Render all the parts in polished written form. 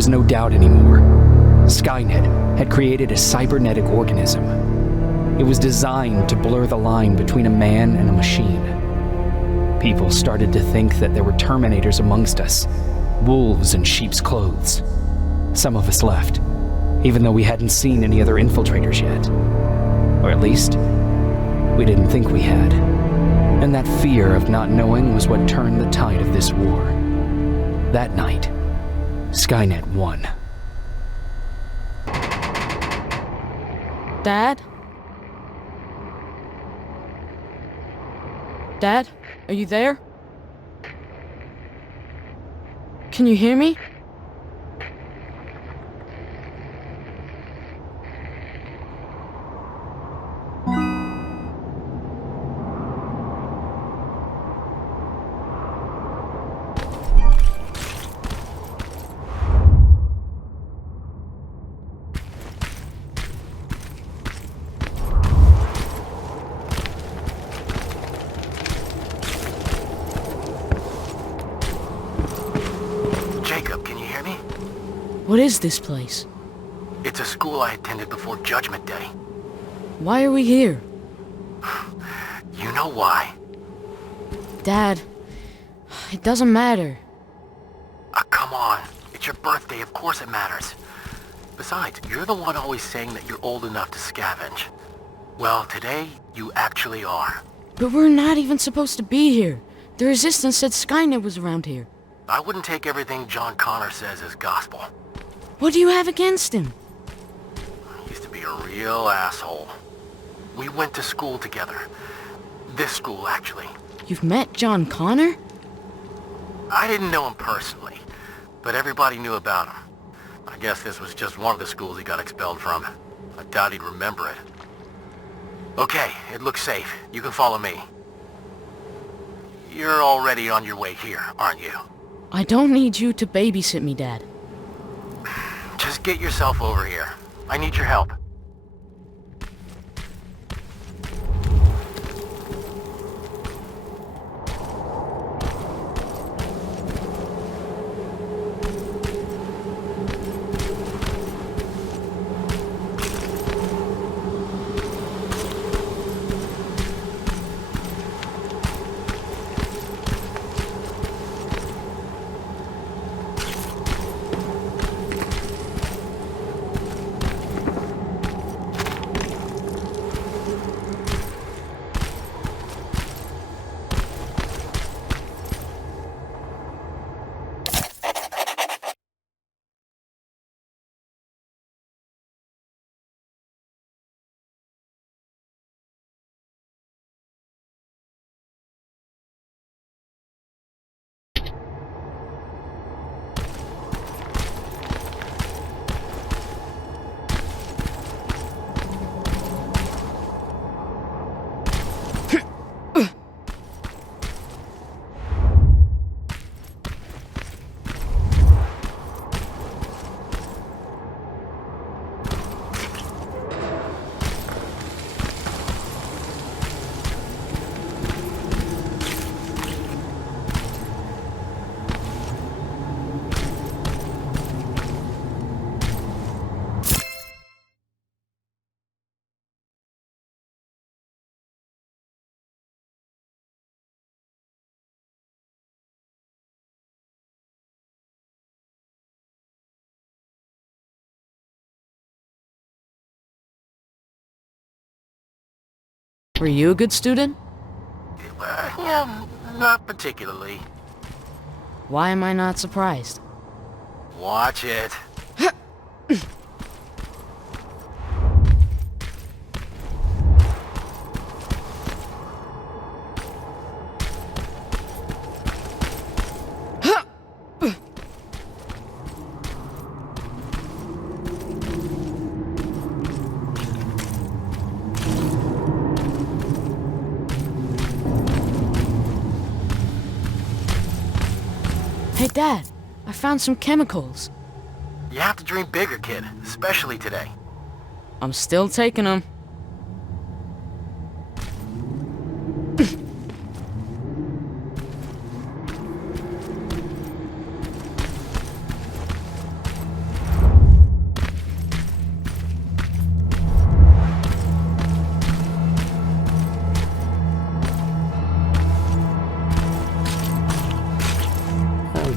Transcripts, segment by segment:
was no doubt anymore. Skynet had created a cybernetic organism. It was designed to blur the line between a man and a machine. People started to think that there were Terminators amongst us, wolves in sheep's clothes. Some of us left, even though we hadn't seen any other infiltrators yet. Or at least, we didn't think we had. And that fear of not knowing was what turned the tide of this war. That night, Skynet won. Dad? Dad? Are you there? Can you hear me? What is this place? It's a school I attended before Judgment Day. Why are we here? You know why. Dad, it doesn't matter. Come on. It's your birthday, of course it matters. Besides, you're the one always saying that you're old enough to scavenge. Well, today, you actually are. But we're not even supposed to be here. The Resistance said Skynet was around here. I wouldn't take everything John Connor says as gospel. What do you have against him? He used to be a real asshole. We went to school together. This school, actually. You've met John Connor? I didn't know him personally, but everybody knew about him. I guess this was just one of the schools he got expelled from. I doubt he'd remember it. Okay, it looks safe. You can follow me. You're already on your way here, aren't you? I don't need you to babysit me, Dad. Just get yourself over here. I need your help. Were you a good student? Yeah, not particularly. Why am I not surprised? Watch it. Hey, Dad, I found some chemicals. You have to dream bigger, kid, especially today. I'm still taking them.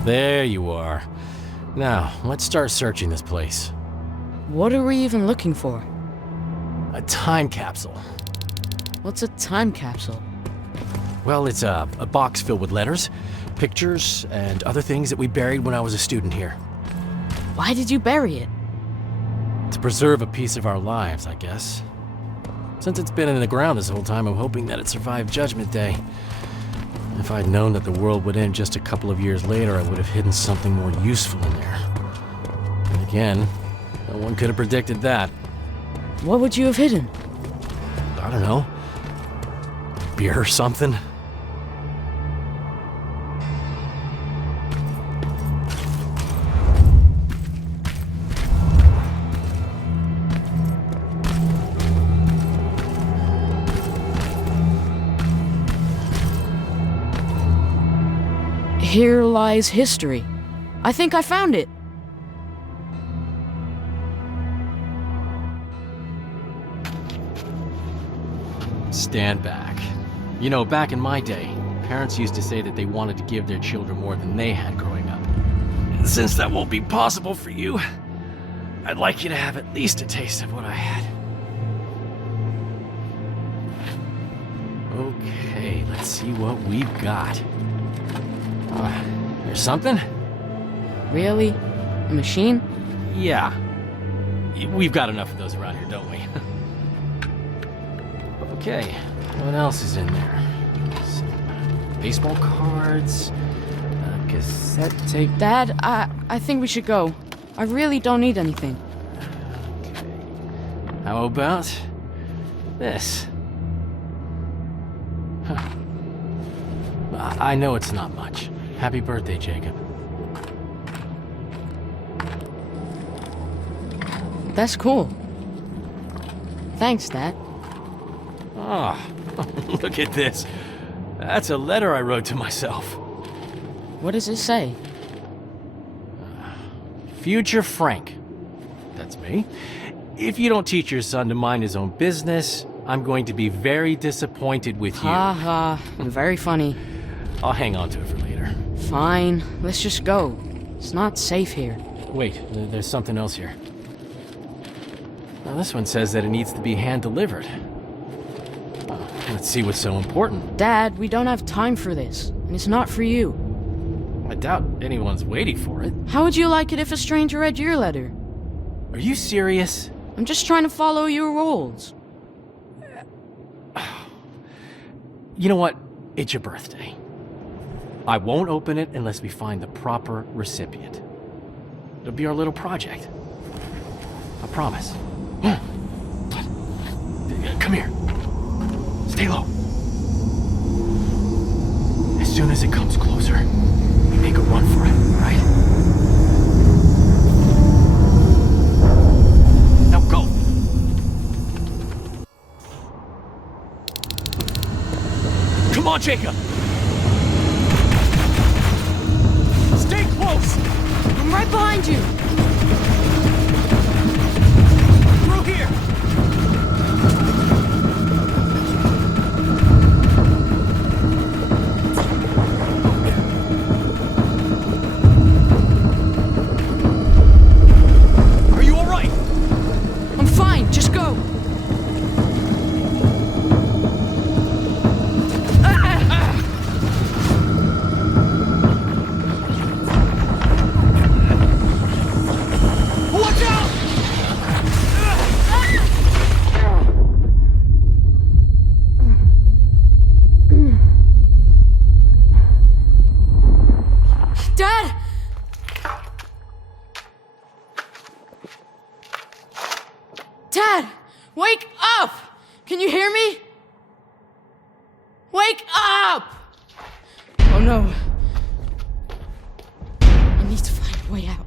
There you are. Now, let's start searching this place. What are we even looking for? A time capsule. What's a time capsule? Well, it's a box filled with letters, pictures, and other things that we buried when I was a student here. Why did you bury it? To preserve a piece of our lives, I guess. Since it's been in the ground this whole time, I'm hoping that it survived Judgment Day. If I'd known that the world would end just a couple of years later, I would have hidden something more useful in there. And again, no one could have predicted that. What would you have hidden? I don't know. Beer or something? Here lies history. I think I found it. Stand back. You know, back in my day, parents used to say that they wanted to give their children more than they had growing up. And since that won't be possible for you, I'd like you to have at least a taste of what I had. Okay, let's see what we've got. Here's something? Really? A machine? Yeah. We've got enough of those around here, don't we? Okay, what else is in there? Some baseball cards, a cassette tape. Dad, I think we should go. I really don't need anything. Okay. How about this? Huh. I know it's not much. Happy birthday, Jacob. That's cool. Thanks, Dad. Oh, look at this. That's a letter I wrote to myself. What does it say? Future Frank. That's me. If you don't teach your son to mind his own business, I'm going to be very disappointed with you. Ha ha, very funny. I'll hang on to it for later. Fine, let's just go. It's not safe here. Wait, there's something else here. Now this one says that it needs to be hand-delivered. Let's see what's so important. Dad, we don't have time for this, and it's not for you. I doubt anyone's waiting for it. How would you like it if a stranger read your letter? Are you serious? I'm just trying to follow your rules. You know what? It's your birthday. I won't open it unless we find the proper recipient. It'll be our little project. I promise. Come here. Stay low. As soon as it comes closer, we make a run for it, all right? Now go! Come on, Jacob! Stay close! I'm right behind you! Through here! Are you all right? I'm fine, just go! Watch out! Dad! Dad! Wake up! Can you hear me? Wake up! Oh no. I need to find a way out.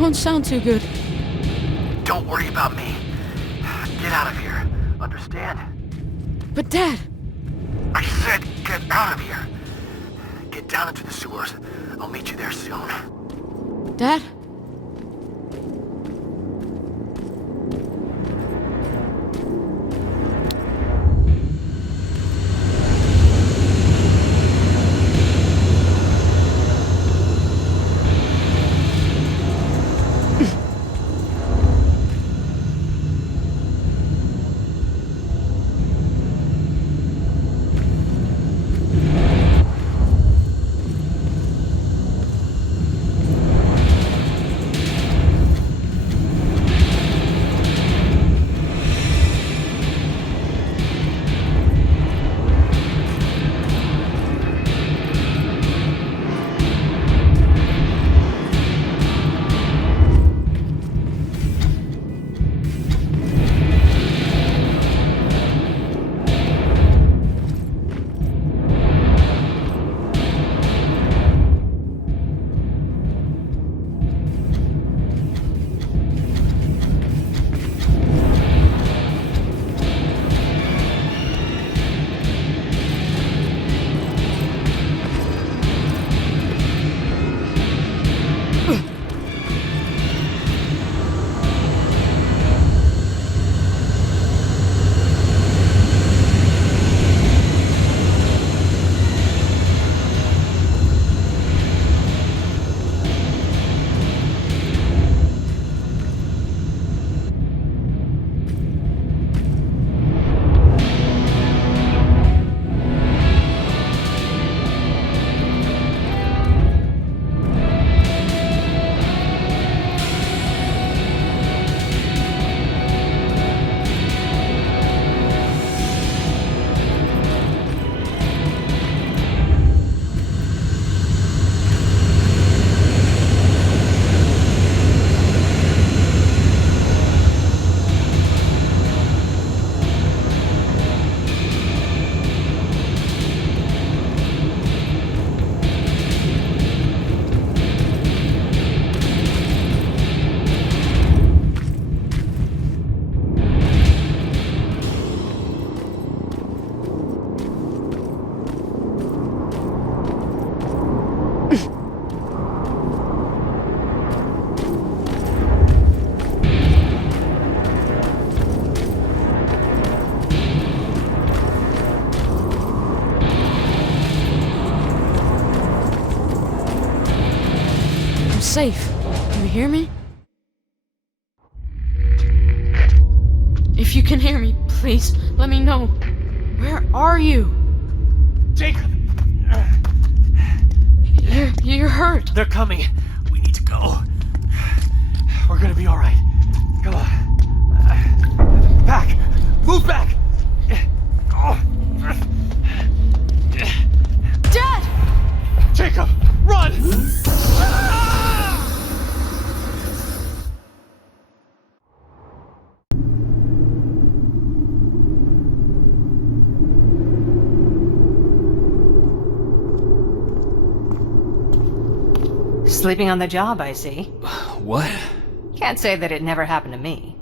don't sound too good. Don't worry about me. Get out of here. Understand? But Dad! I said get out of here. Get down into the sewers. I'll meet you there soon. Dad? Safe. You hear me? If you can hear me, please let me know. Where are you? Jacob! You're hurt. They're coming. We need to go. We're gonna be alright. Come on. Back! Move back! Dad! Jacob! Run! Sleeping on the job, I see. What? Can't say that it never happened to me.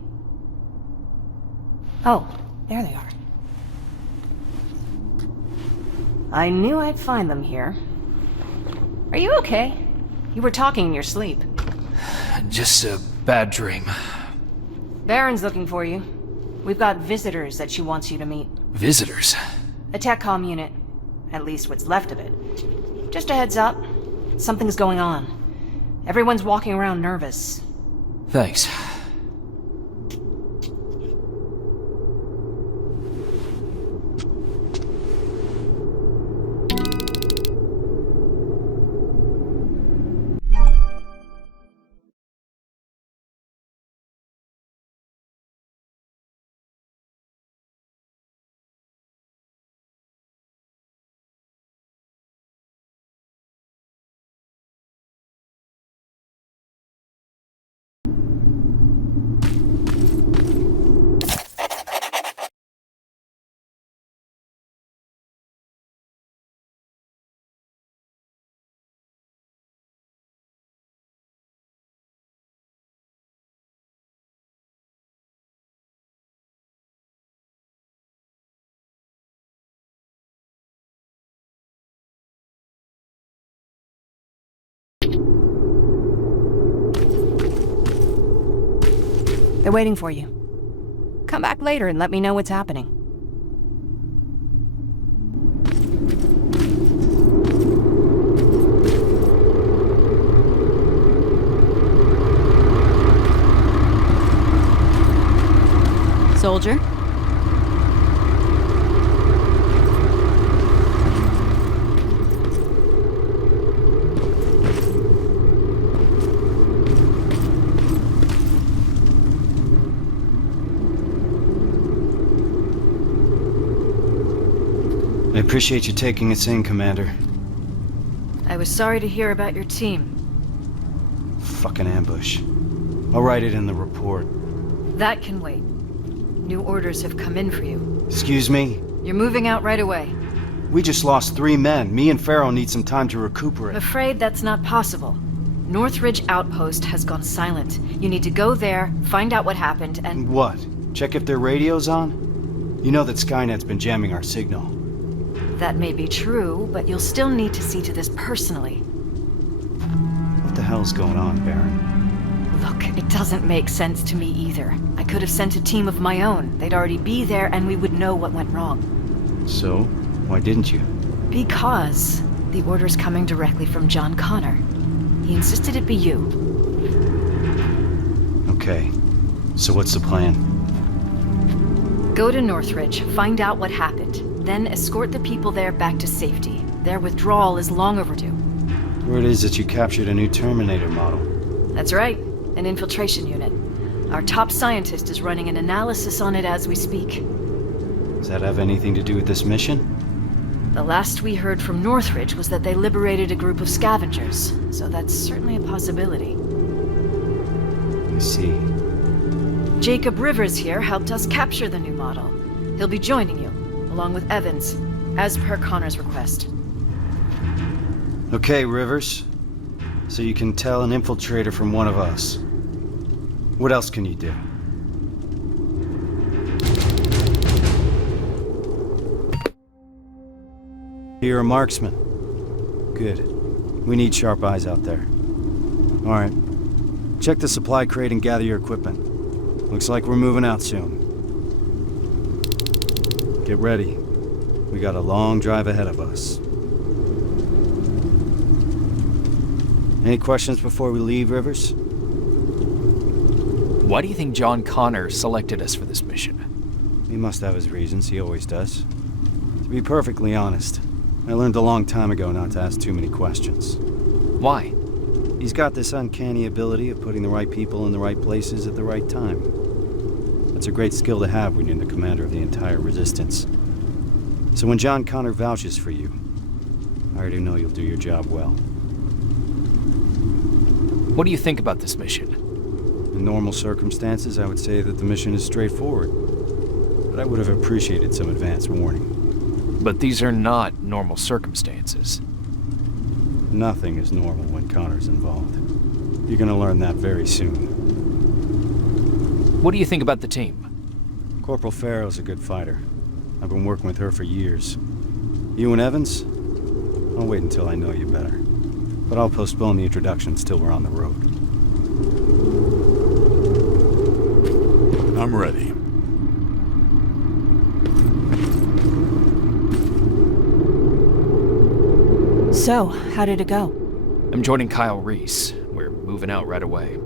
Oh, there they are. I knew I'd find them here. Are you okay? You were talking in your sleep. Just a bad dream. Baron's looking for you. We've got visitors that she wants you to meet. Visitors? A TechCom unit. At least what's left of it. Just a heads up. Something's going on. Everyone's walking around nervous. Thanks. They're waiting for you. Come back later and let me know what's happening. Soldier? I appreciate you taking us in, Commander. I was sorry to hear about your team. Fucking ambush. I'll write it in the report. That can wait. New orders have come in for you. Excuse me? You're moving out right away. We just lost 3 men. Me and Farrell need some time to I'm recuperate. afraid that's not possible. Northridge Outpost has gone silent. You need to go there, find out what happened, and... What? Check if their radio's on? You know that Skynet's been jamming our signal. That may be true, but you'll still need to see to this personally. What the hell's going on, Baron? Look, it doesn't make sense to me either. I could have sent a team of my own. They'd already be there and we would know what went wrong. So, why didn't you? Because the order's coming directly from John Connor. He insisted it be you. Okay. So what's the plan? Go to Northridge, find out what happened, then escort the people there back to safety. Their withdrawal is long overdue. Word is that you captured a new Terminator model. That's right, an infiltration unit. Our top scientist is running an analysis on it as we speak. Does that have anything to do with this mission? The last we heard from Northridge was that they liberated a group of scavengers, so that's certainly a possibility. I see. Jacob Rivers here helped us capture the new model. He'll be joining you, along with Evans, as per Connor's request. Okay, Rivers. So you can tell an infiltrator from one of us. What else can you do? You're a marksman. Good. We need sharp eyes out there. All right. Check the supply crate and gather your equipment. Looks like we're moving out soon. Get ready. We got a long drive ahead of us. Any questions before we leave, Rivers? Why do you think John Connor selected us for this mission? He must have his reasons, he always does. To be perfectly honest, I learned a long time ago not to ask too many questions. Why? He's got this uncanny ability of putting the right people in the right places at the right time. That's a great skill to have when you're the commander of the entire Resistance. So when John Connor vouches for you, I already know you'll do your job well. What do you think about this mission? In normal circumstances, I would say that the mission is straightforward. But I would have appreciated some advance warning. But these are not normal circumstances. Nothing is normal when Connor's involved. You're gonna learn that very soon. What do you think about the team? Corporal Farrell's a good fighter. I've been working with her for years. You and Evans? I'll wait until I know you better. But I'll postpone the introductions till we're on the road. I'm ready. So, how did it go? I'm joining Kyle Reese. We're moving out right away.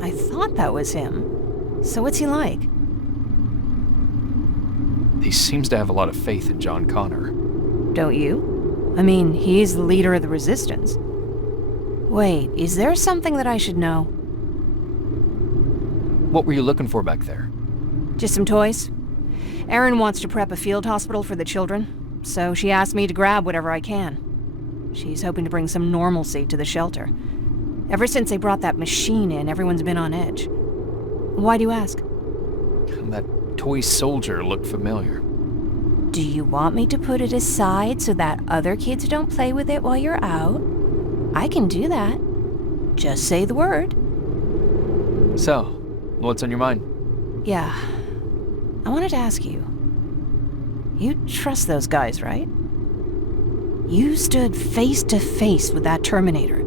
I thought that was him. So what's he like? He seems to have a lot of faith in John Connor. Don't you? I mean, he's the leader of the Resistance. Wait, is there something that I should know? What were you looking for back there? Just some toys. Erin wants to prep a field hospital for the children, so she asked me to grab whatever I can. She's hoping to bring some normalcy to the shelter. Ever since they brought that machine in, everyone's been on edge. Why do you ask? That toy soldier looked familiar. Do you want me to put it aside so that other kids don't play with it while you're out? I can do that. Just say the word. So, what's on your mind? Yeah. I wanted to ask you. You trust those guys, right? You stood face to face with that Terminator.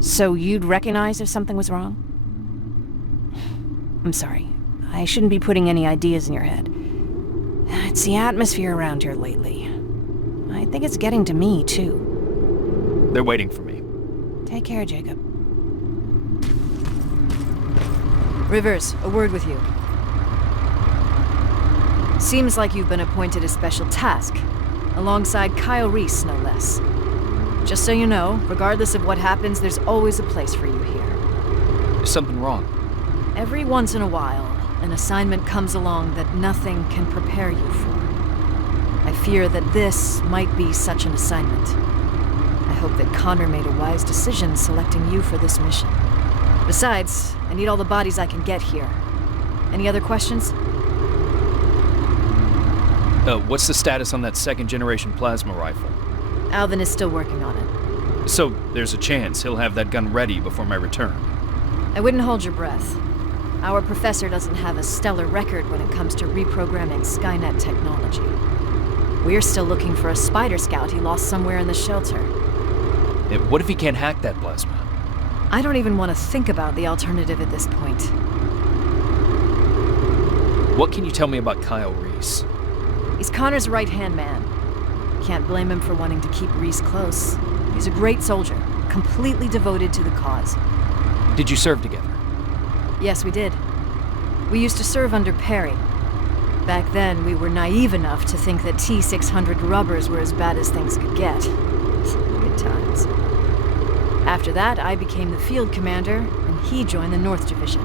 So you'd recognize if something was wrong? I'm sorry. I shouldn't be putting any ideas in your head. It's the atmosphere around here lately. I think it's getting to me, too. They're waiting for me. Take care, Jacob. Rivers, a word with you. Seems like you've been appointed a special task, alongside Kyle Reese, no less. Just so you know, regardless of what happens, there's always a place for you here. Is something wrong? Every once in a while, an assignment comes along that nothing can prepare you for. I fear that this might be such an assignment. I hope that Connor made a wise decision selecting you for this mission. Besides, I need all the bodies I can get here. Any other questions? What's the status on that second-generation plasma rifle? Alvin is still working on it. So, there's a chance he'll have that gun ready before my return. I wouldn't hold your breath. Our professor doesn't have a stellar record when it comes to reprogramming Skynet technology. We're still looking for a spider scout he lost somewhere in the shelter. What if he can't hack that plasma? I don't even want to think about the alternative at this point. What can you tell me about Kyle Reese? He's Connor's right-hand man. Can't blame him for wanting to keep Reese close. He's a great soldier, completely devoted to the cause. Did you serve together? Yes, we did. We used to serve under Perry. Back then, we were naive enough to think that T-600 rubbers were as bad as things could get. Good times. After that, I became the field commander, and he joined the North Division.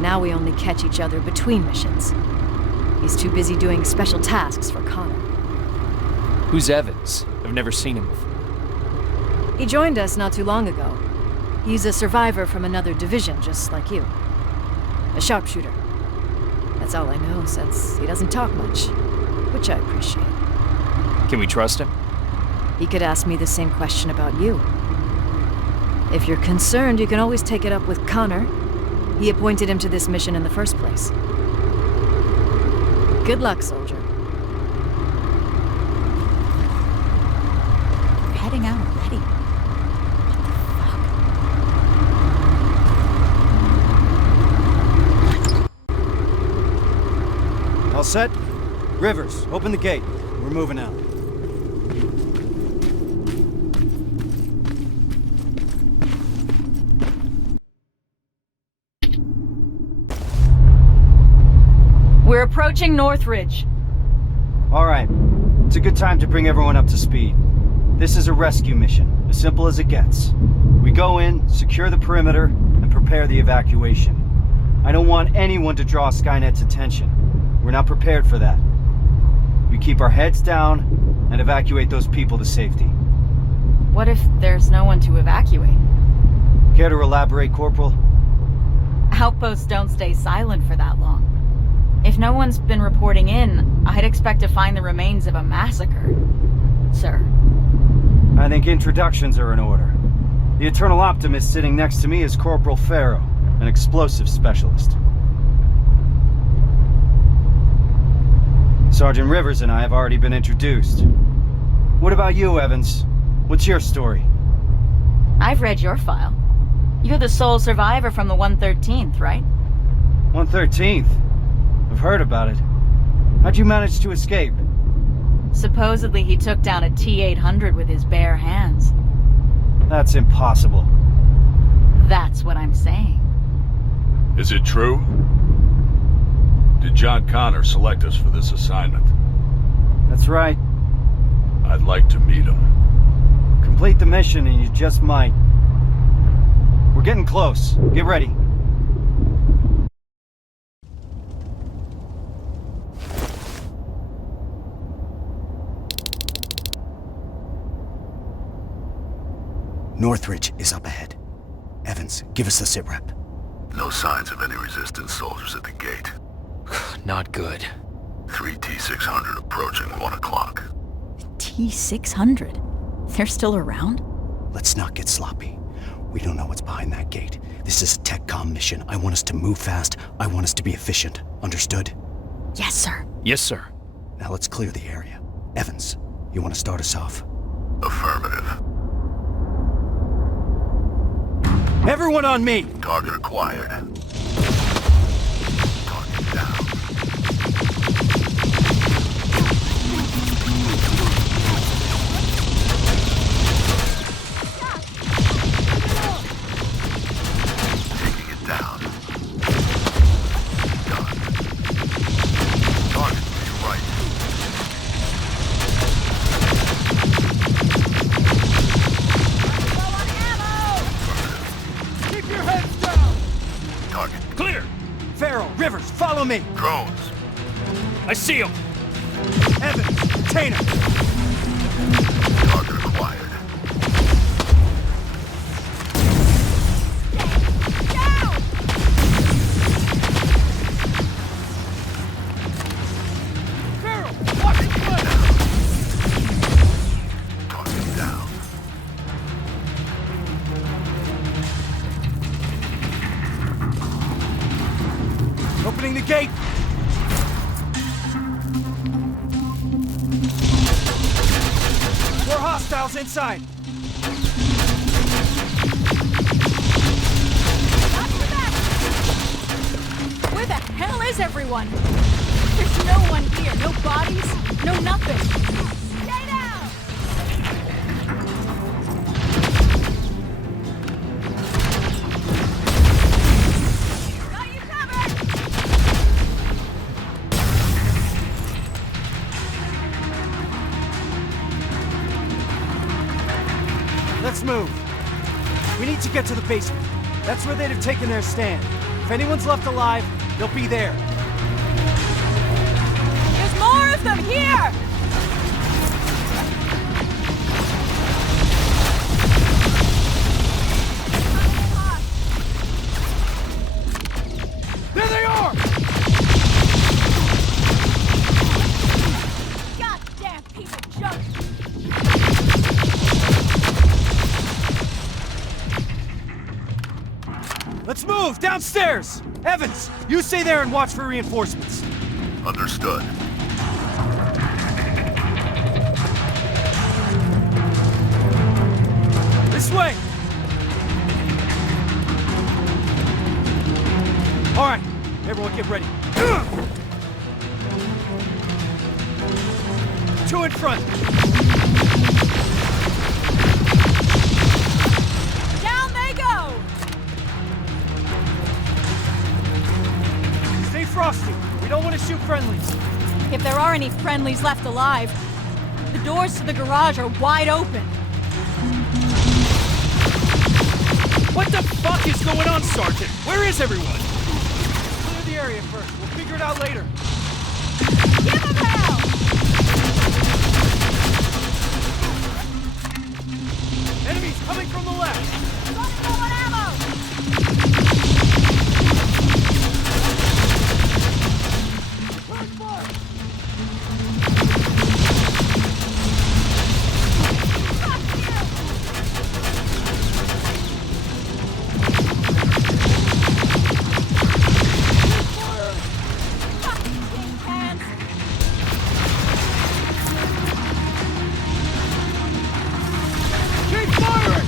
Now we only catch each other between missions. He's too busy doing special tasks for Connor. Who's Evans? I've never seen him before. He joined us not too long ago. He's a survivor from another division, just like you. A sharpshooter. That's all I know, since he doesn't talk much, which I appreciate. Can we trust him? He could ask me the same question about you. If you're concerned, you can always take it up with Connor. He appointed him to this mission in the first place. Good luck, soldier. We're heading out already. All set? Rivers, open the gate. We're moving out. We're approaching Northridge. All right. It's a good time to bring everyone up to speed. This is a rescue mission, as simple as it gets. We go in, secure the perimeter, and prepare the evacuation. I don't want anyone to draw Skynet's attention. We're not prepared for that. We keep our heads down and evacuate those people to safety. What if there's no one to evacuate? Care to elaborate, Corporal? Outposts don't stay silent for that long. If no one's been reporting in, I'd expect to find the remains of a massacre, sir. I think introductions are in order. The Eternal Optimist sitting next to me is Corporal Farrow, an explosive specialist. Sergeant Rivers and I have already been introduced. What about you, Evans? What's your story? I've read your file. You're the sole survivor from the 113th, right? 113th? I've heard about it. How'd you manage to escape? Supposedly he took down a T-800 with his bare hands. That's impossible. That's what I'm saying. Is it true? Did John Connor select us for this assignment? That's right. I'd like to meet him. Complete the mission and you just might. We're getting close. Get ready. Northridge is up ahead. Evans, give us the sitrep. No signs of any Resistance soldiers at the gate. Not good. 3 T-600 approaching 1 o'clock. T-600? They're still around? Let's not get sloppy. We don't know what's behind that gate. This is a TechCom mission. I want us to move fast. I want us to be efficient. Understood? Yes, sir. Yes, sir. Now let's clear the area. Evans, you want to start us off? Affirmative. Everyone on me! Target acquired. me! Drones. I see him! Evans, container! Target acquired. Target down. Opening the gate! More hostiles inside! Where the hell is everyone? There's no one here. No bodies. No nothing. Stay down! Got you covered! Let's move. We need to get to the basement. That's where they'd have taken their stand. If anyone's left alive, they'll be there. There's more of them here! There they are! Goddamn piece of junk! Let's move! Downstairs! Evans, you stay there and watch for reinforcements. Understood. This way! All right, everyone get ready. Two in front. Down they go! Stay frosty. We don't want to shoot friendlies. If there are any friendlies left alive, the doors to the garage are wide open. What the fuck is going on, Sergeant? Where is everyone? Clear the area first. We'll figure it out later. Give them hell! Enemies coming from the left. Running low on ammo! Keep firing!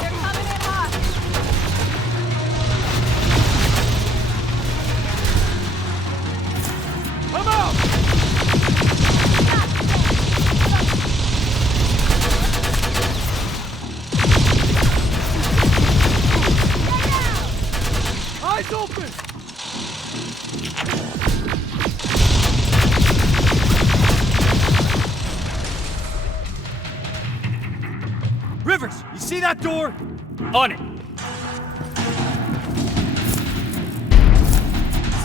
They're coming in hot. Come out! Eyes open! Rivers, you see that door? On it!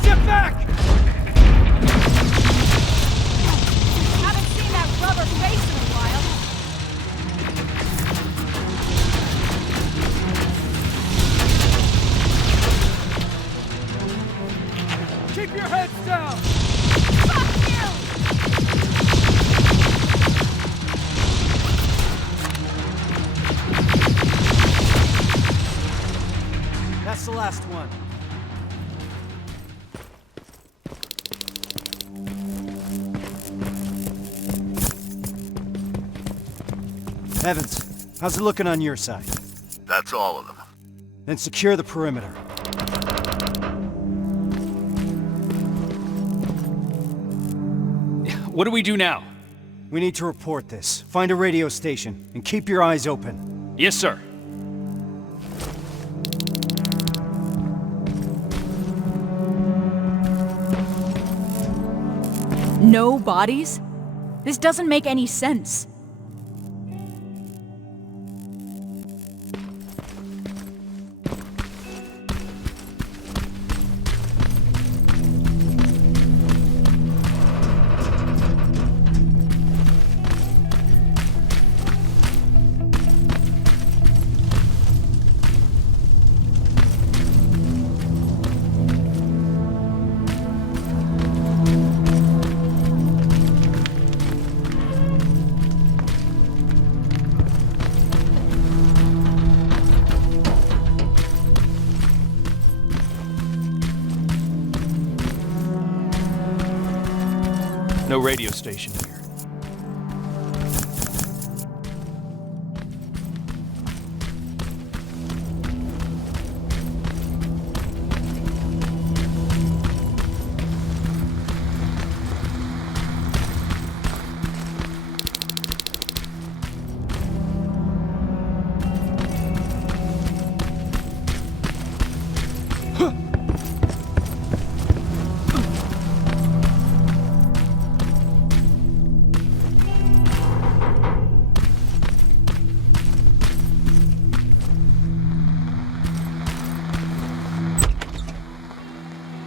Step back! Haven't seen that rubber face in a while. Keep your heads down! Fuck you! That's the last one. Evans, how's it looking on your side? That's all of them. Then secure the perimeter. What do we do now? We need to report this. Find a radio station, and keep your eyes open. Yes, sir. No bodies? This doesn't make any sense. No radio station here.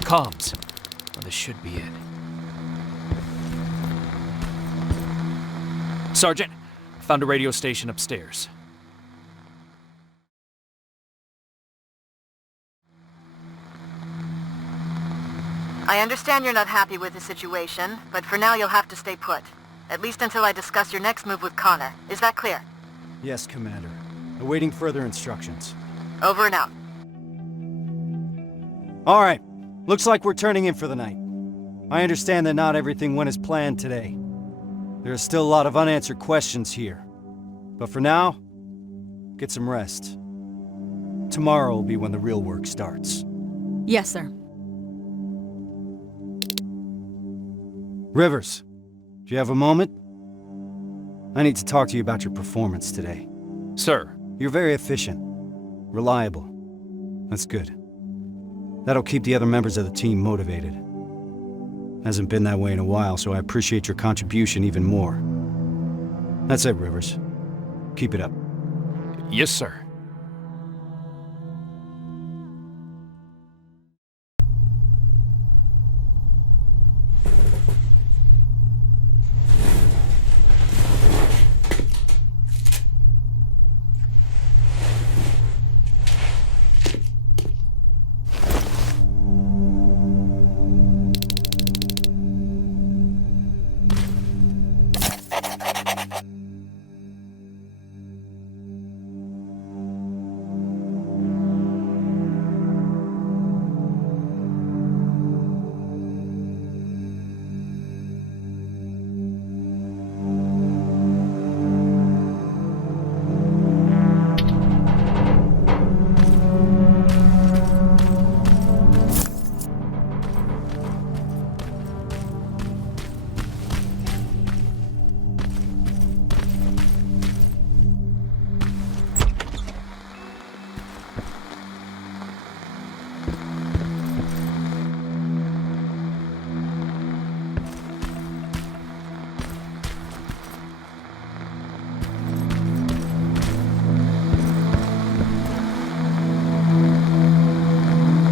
Comms. Well, this should be it. Sergeant, found a radio station upstairs. I understand you're not happy with the situation, but for now you'll have to stay put. At least until I discuss your next move with Connor. Is that clear? Yes, Commander. Awaiting further instructions. Over and out. All right. Looks like we're turning in for the night. I understand that not everything went as planned today. There are still a lot of unanswered questions here. But for now, get some rest. Tomorrow will be when the real work starts. Yes, sir. Rivers, do you have a moment? I need to talk to you about your performance today. Sir. You're very efficient. Reliable. That's good. That'll keep the other members of the team motivated. Hasn't been that way in a while, so I appreciate your contribution even more. That's it, Rivers. Keep it up. Yes, sir.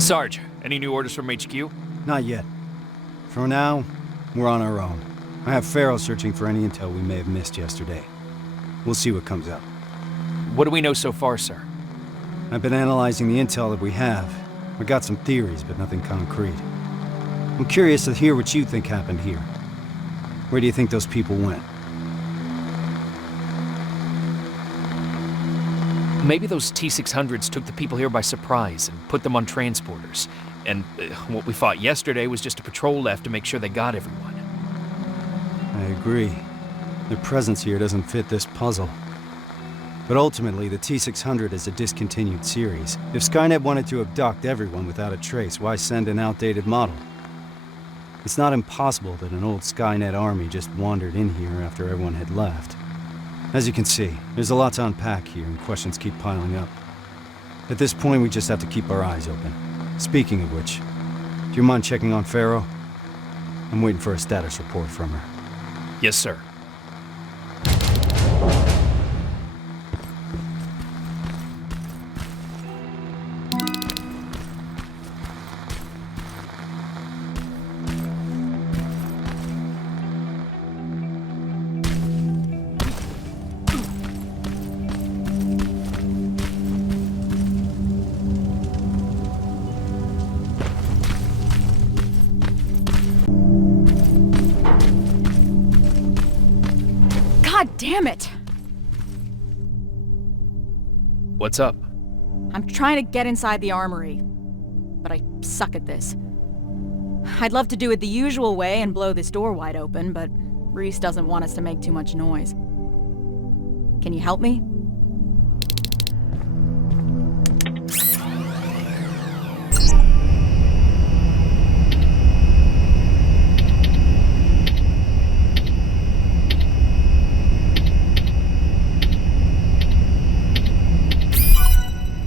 Sarge, any new orders from HQ? Not yet. For now, we're on our own. I have Farrow searching for any intel we may have missed yesterday. We'll see what comes up. What do we know so far, sir? I've been analyzing the intel that we have. I got some theories, but nothing concrete. I'm curious to hear what you think happened here. Where do you think those people went? Maybe those T-600s took the people here by surprise and put them on transporters. And what we fought yesterday was just a patrol left to make sure they got everyone. I agree. Their presence here doesn't fit this puzzle. But ultimately, the T-600 is a discontinued series. If Skynet wanted to abduct everyone without a trace, why send an outdated model? It's not impossible that an old Skynet army just wandered in here after everyone had left. As you can see, there's a lot to unpack here, and questions keep piling up. At this point, we just have to keep our eyes open. Speaking of which, do you mind checking on Farrow? I'm waiting for a status report from her. Yes, sir. God damn it! What's up? I'm trying to get inside the armory, but I suck at this. I'd love to do it the usual way and blow this door wide open, but Reese doesn't want us to make too much noise. Can you help me?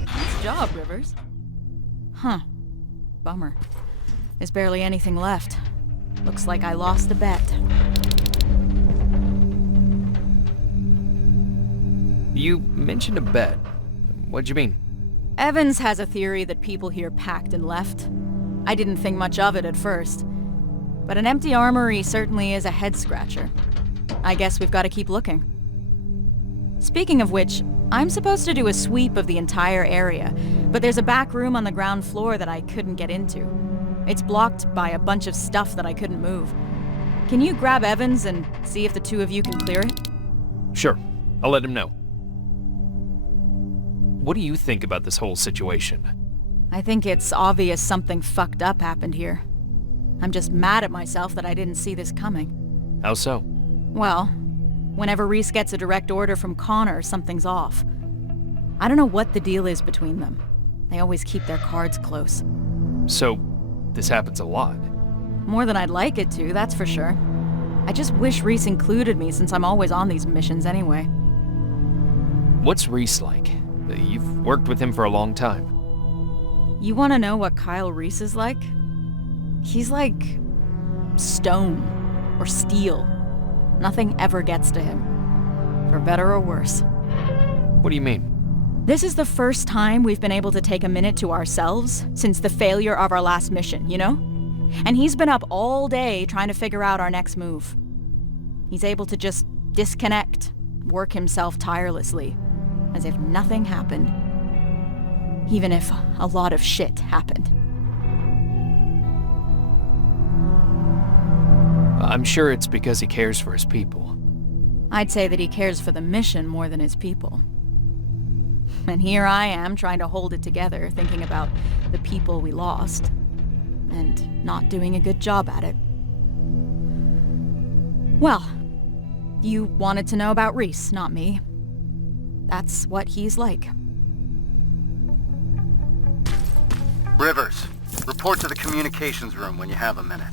Nice job, Rivers. Huh. Bummer. There's barely anything left. Looks like I lost the bet. You mentioned a bet. What'd you mean? Evans has a theory that people here packed and left. I didn't think much of it at first. But an empty armory certainly is a head-scratcher. I guess we've got to keep looking. Speaking of which, I'm supposed to do a sweep of the entire area, but there's a back room on the ground floor that I couldn't get into. It's blocked by a bunch of stuff that I couldn't move. Can you grab Evans and see if the two of you can clear it? Sure. I'll let him know. What do you think about this whole situation? I think it's obvious something fucked up happened here. I'm just mad at myself that I didn't see this coming. How so? Well, whenever Reese gets a direct order from Connor, something's off. I don't know what the deal is between them. They always keep their cards close. So, this happens a lot. More than I'd like it to, that's for sure. I just wish Reese included me since I'm always on these missions anyway. What's Reese like? You've worked with him for a long time. You want to know what Kyle Reese is like? He's like stone or steel. Nothing ever gets to him. For better or worse. What do you mean? This is the first time we've been able to take a minute to ourselves since the failure of our last mission, you know? And he's been up all day trying to figure out our next move. He's able to just disconnect, work himself tirelessly, as if nothing happened. Even if a lot of shit happened. I'm sure it's because he cares for his people. I'd say that he cares for the mission more than his people. And here I am trying to hold it together, thinking about the people we lost, and not doing a good job at it. Well, you wanted to know about Reese, not me. That's what he's like. Rivers, report to the communications room when you have a minute.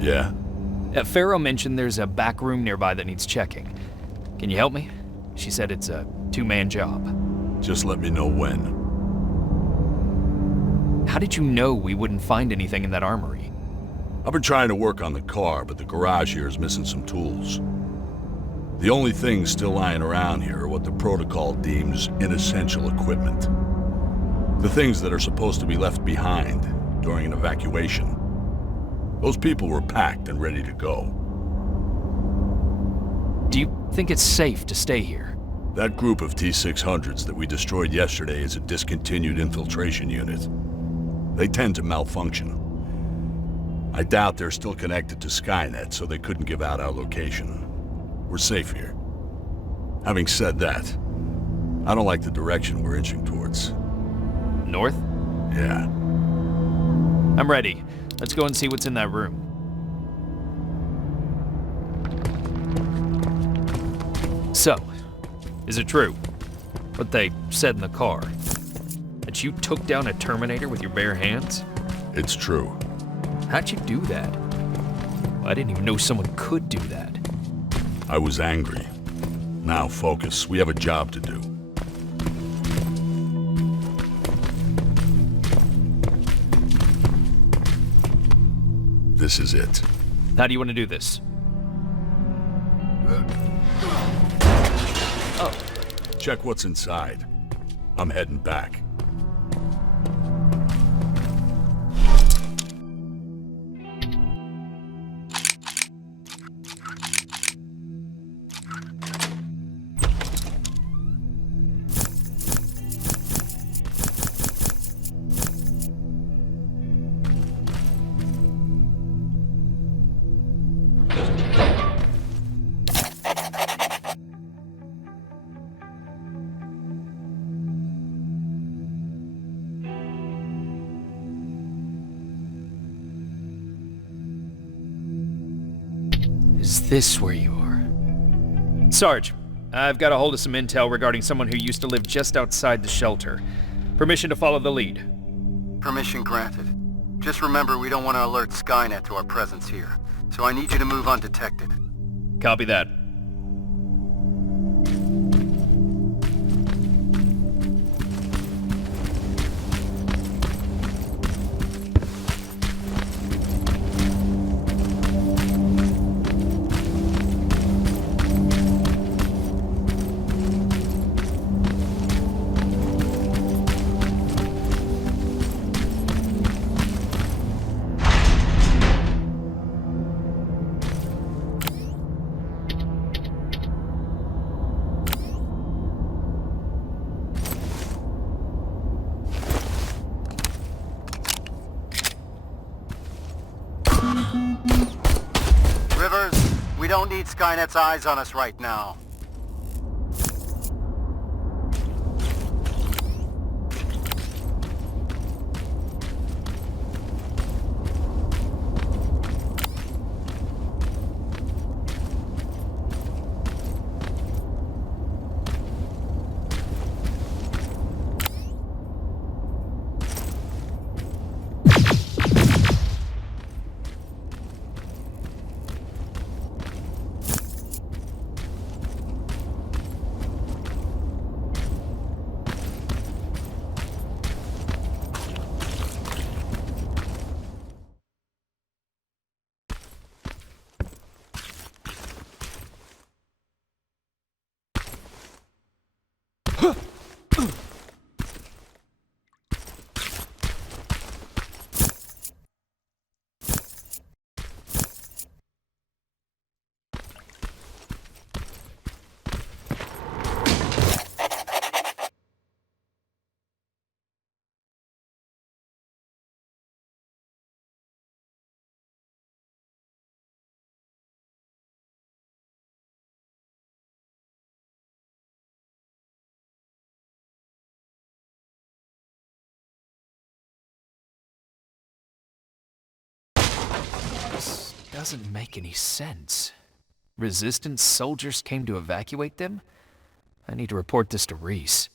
Yeah? Pharaoh mentioned there's a back room nearby that needs checking. Can you help me? She said it's a two-man job. Just let me know when. How did you know we wouldn't find anything in that armory? I've been trying to work on the car, but the garage here is missing some tools. The only things still lying around here are what the protocol deems inessential equipment. The things that are supposed to be left behind during an evacuation. Those people were packed and ready to go. Do you think it's safe to stay here? That group of T-600s that we destroyed yesterday is a discontinued infiltration unit. They tend to malfunction. I doubt they're still connected to Skynet, so they couldn't give out our location. We're safe here. Having said that, I don't like the direction we're inching towards. North? Yeah. I'm ready. Let's go and see what's in that room. So, is it true what they said in the car? That you took down a Terminator with your bare hands? It's true. How'd you do that? I didn't even know someone could do that. I was angry. Now focus. We have a job to do. This is it. How do you want to do this? Oh. Check what's inside. I'm heading back. Is this where you are? Sarge, I've got a hold of some intel regarding someone who used to live just outside the shelter. Permission to follow the lead. Permission granted. Just remember, we don't want to alert Skynet to our presence here, so I need you to move undetected. Copy that. Rivers, we don't need Skynet's eyes on us right now. This doesn't make any sense. Resistance soldiers came to evacuate them? I need to report this to Reese.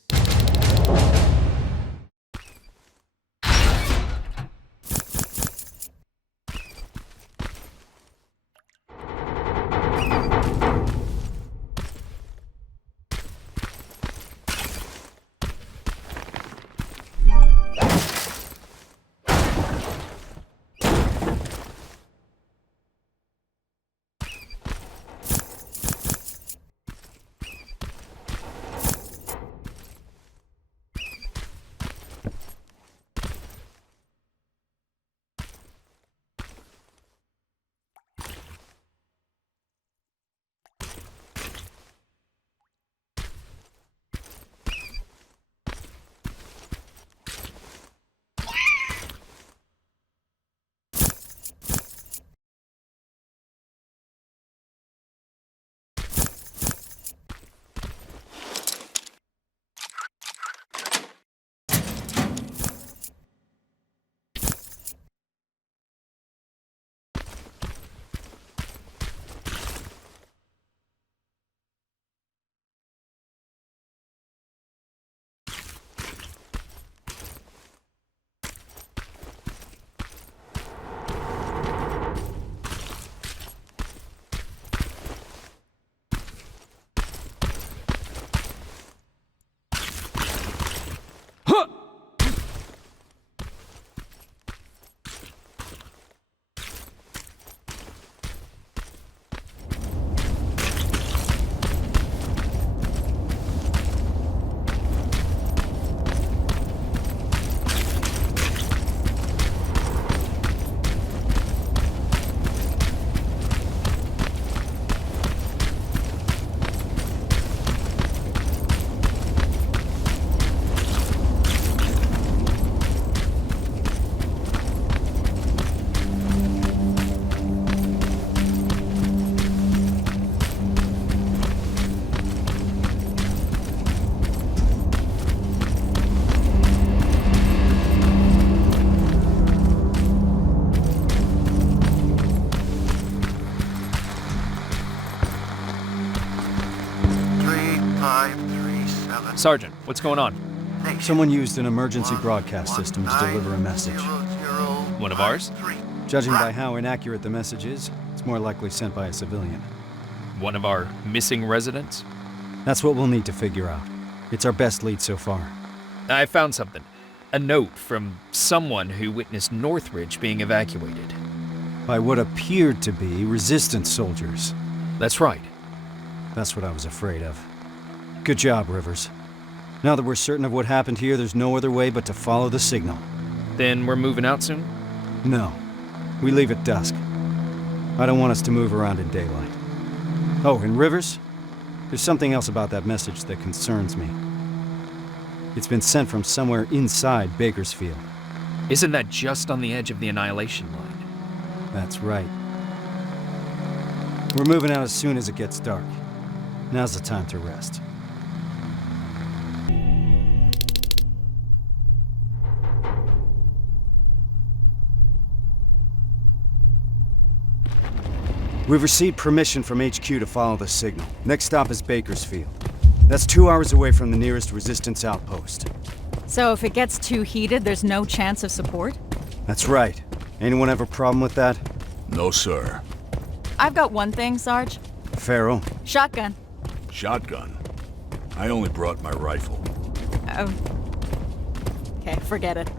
537. Sergeant, what's going on? Someone used an emergency broadcast system to deliver a message. One of ours? Judging by how inaccurate the message is, it's more likely sent by a civilian. One of our missing residents? That's what we'll need to figure out. It's our best lead so far. I found something. A note from someone who witnessed Northridge being evacuated. By what appeared to be Resistance soldiers. That's right. That's what I was afraid of. Good job, Rivers. Now that we're certain of what happened here, there's no other way but to follow the signal. Then we're moving out soon? No. We leave at dusk. I don't want us to move around in daylight. Oh, and Rivers? There's something else about that message that concerns me. It's been sent from somewhere inside Bakersfield. Isn't that just on the edge of the Annihilation line? That's right. We're moving out as soon as it gets dark. Now's the time to rest. We've received permission from HQ to follow the signal. Next stop is Bakersfield. That's 2 hours away from the nearest Resistance outpost. So if it gets too heated, there's no chance of support? That's right. Anyone have a problem with that? No, sir. I've got one thing, Sarge. Pharaoh? Shotgun. Shotgun? I only brought my rifle. Oh. Okay, forget it.